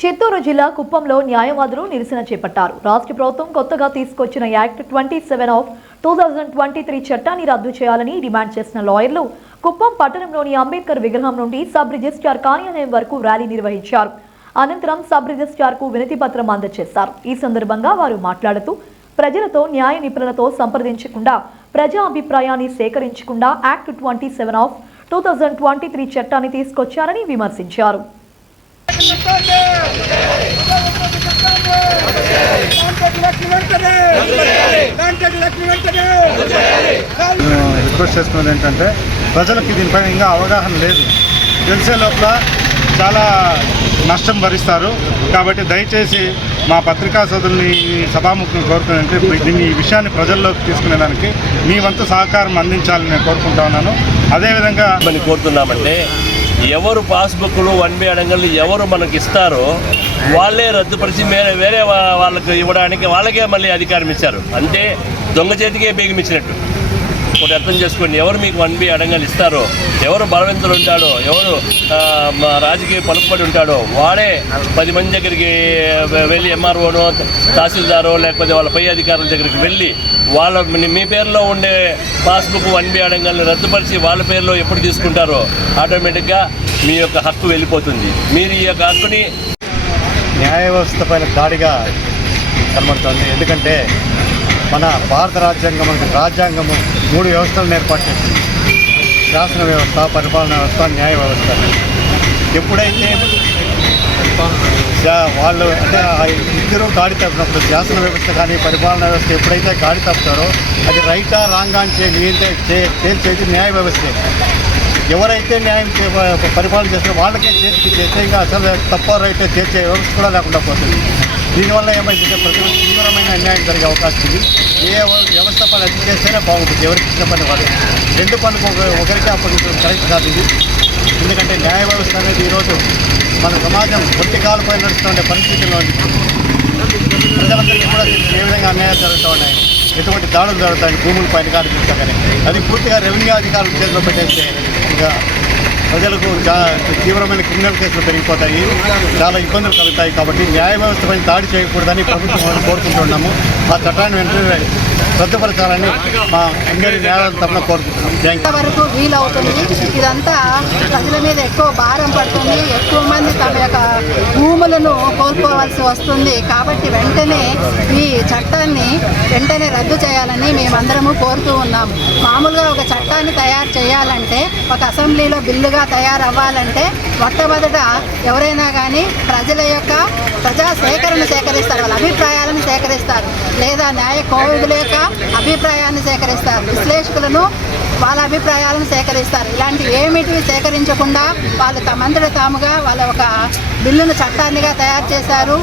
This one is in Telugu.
చిత్తూరు జిల్లా కుప్పంలో న్యాయవాదులు నిరసన చేపట్టారు. రాష్ట్ర ప్రభుత్వం కొత్తగా తీసుకొచ్చిన యాక్ట్ 27 ఆఫ్ 2023 చట్టాన్ని రద్దు చేయాలని డిమాండ్ చేసిన లాయర్లు కుప్పం పట్టణంలోని అంబేద్కర్ విగ్రహం నుండి సబ్ రిజిస్ట్రార్ కార్యాలయం వరకు ర్యాలీ నిర్వహించారు. అనంతరం సబ్ రిజిస్ట్రార్కు వినతి పత్రం అందజేశారు. ఈ సందర్భంగా వారు మాట్లాడుతూ ప్రజలతో న్యాయ నిపుణులతో సంప్రదించకుండా ప్రజా అభిప్రాయాన్ని సేకరించకుండా యాక్ట్ 27 ఆఫ్ 2023 చట్టాన్ని తీసుకొచ్చారని విమర్శించారు. రిక్వెస్ట్ చేసుకున్నది ఏంటంటే ప్రజలకు దీనిపైన ఇంకా అవగాహన లేదు. తెలిసే లోపల చాలా నష్టం భరిస్తారు. కాబట్టి దయచేసి మా పత్రికా సోదరుని సభాముఖులను కోరుకునేంటే ఈ విషయాన్ని ప్రజల్లోకి తీసుకునేదానికి మీ వంతు సహకారం అందించాలని నేను కోరుకుంటా ఉన్నాను. అదేవిధంగా మనం కోరుతున్నామంటే ఎవరు పాస్బుక్లు 1B అడంగళ్ళు ఎవరు మనకి ఇస్తారో వాళ్ళే రద్దుపరిచి వేరే వాళ్ళకు ఇవ్వడానికి వాళ్ళకే మళ్ళీ అధికారం ఇచ్చారు. అంటే దొంగ చేతికే బేగమిచ్చినట్టు. ఒకటి అర్థం చేసుకోండి. ఎవరు మీకు 1B అడంగలు ఇస్తారో, ఎవరు బలవంతులు ఉంటాడో, ఎవరు రాజకీయ పలుకుబడి ఉంటాడో వాడే 10 మంది దగ్గరికి వెళ్ళి ఎంఆర్ఓనో తహసీల్దారో లేకపోతే వాళ్ళ పై అధికారుల దగ్గరికి వెళ్ళి వాళ్ళ మీ పేరులో ఉండే పాస్బుక్ 1B అడంగల్ని రద్దుపరిచి వాళ్ళ పేరులో ఎప్పుడు తీసుకుంటారో ఆటోమేటిక్గా మీ యొక్క హక్కు వెళ్ళిపోతుంది. మీరు ఈ యొక్క హక్కుని న్యాయ వ్యవస్థ పైన దాడిగా కనబడుతుంది. ఎందుకంటే మన భారత రాజ్యాంగం రాజ్యాంగము 3 వ్యవస్థలను ఏర్పాటు చేస్తుంది. శాసన వ్యవస్థ, పరిపాలన వ్యవస్థ, న్యాయ వ్యవస్థ. ఎప్పుడైతే వాళ్ళు అంటే ఇద్దరు గాడి తప్పినప్పుడు శాసన వ్యవస్థ కానీ పరిపాలన వ్యవస్థ ఎప్పుడైతే గాడి తప్పుతారో అది రైటా రాంగా అని తేల్చేది న్యాయ వ్యవస్థే. ఎవరైతే న్యాయం పరిపాలన చేస్తారో వాళ్ళకే చేతికి చేస్తే ఇంకా అసలు తప్ప రైతే చేర్చే వ్యవస్థ కూడా లేకుండా పోతుంది. దీనివల్ల ఏమైందంటే ప్రజలకు తీవ్రమైన అన్యాయం జరిగే అవకాశం ఉంది. ఏ వ్యవస్థ పని అది చేస్తేనే బాగుంటుంది. ఎవరికి ఇచ్చిన పని వాళ్ళు 2 పనులకు ఒకరికే అప్పగించడం కరెక్ట్ కాదు ఇది. ఎందుకంటే న్యాయ వ్యవస్థ అనేది ఈరోజు మన సమాజం ఒంటికాలపై నడుస్తున్న పరిస్థితుల్లో ఉంది. ప్రజలందరికీ కూడా ఏ విధంగా అన్యాయాలు జరుగుతూ ఉన్నాయి, ఎటువంటి దాడులు జరుగుతాయి, భూముల పైన కాదు కానీ అది పూర్తిగా రెవెన్యూ అధికారులు చేతిలో పెట్టేస్తే ఇంకా ప్రజలకు తీవ్రమైన క్రిమినల్ కేసులు పెరిగిపోతాయి, చాలా ఇబ్బందులు కలుగుతాయి. కాబట్టి న్యాయ వ్యవస్థ పైన దాడి చేయకూడదని ప్రభుత్వం కోరుకుంటున్నాము. ఆ చట్టాన్ని వెంటనే రద్దుపరచాలని మా ఇండియన్ న్యాయవాదుల తరఫున కోరుకుంటున్నాం. వరకు వీలవుతుంది. ఇదంతా ప్రజల మీద ఎక్కువ భారం పడుతుంది. ఎక్కువ మంది తమ యొక్క భూములను కోల్పోవాల్సి వస్తుంది. కాబట్టి వెంటనే ఈ చట్టాన్ని వెంటనే రద్దు చేయాలని మేమందరము కోరుతూ ఉన్నాము. మామూలుగా ఒక చట్టాన్ని తయారు చేయాలంటే, ఒక అసెంబ్లీలో బిల్లుగా తయారవ్వాలంటే మొట్టమొదట ఎవరైనా కానీ ప్రజల యొక్క ప్రజా సేకరిస్తారు, వాళ్ళ అభిప్రాయాలను సేకరిస్తారు, లేదా న్యాయ కోవిదుల యొక్క అభిప్రాయాన్ని సేకరిస్తారు, విశ్లేషకులను వాళ్ళ అభిప్రాయాలను సేకరిస్తారు. ఇలాంటి ఏమిటివి సేకరించకుండా వాళ్ళు తమంతట తాముగా వాళ్ళ ఒక బిల్లును చట్టాన్నిగా తయారు చేశారు.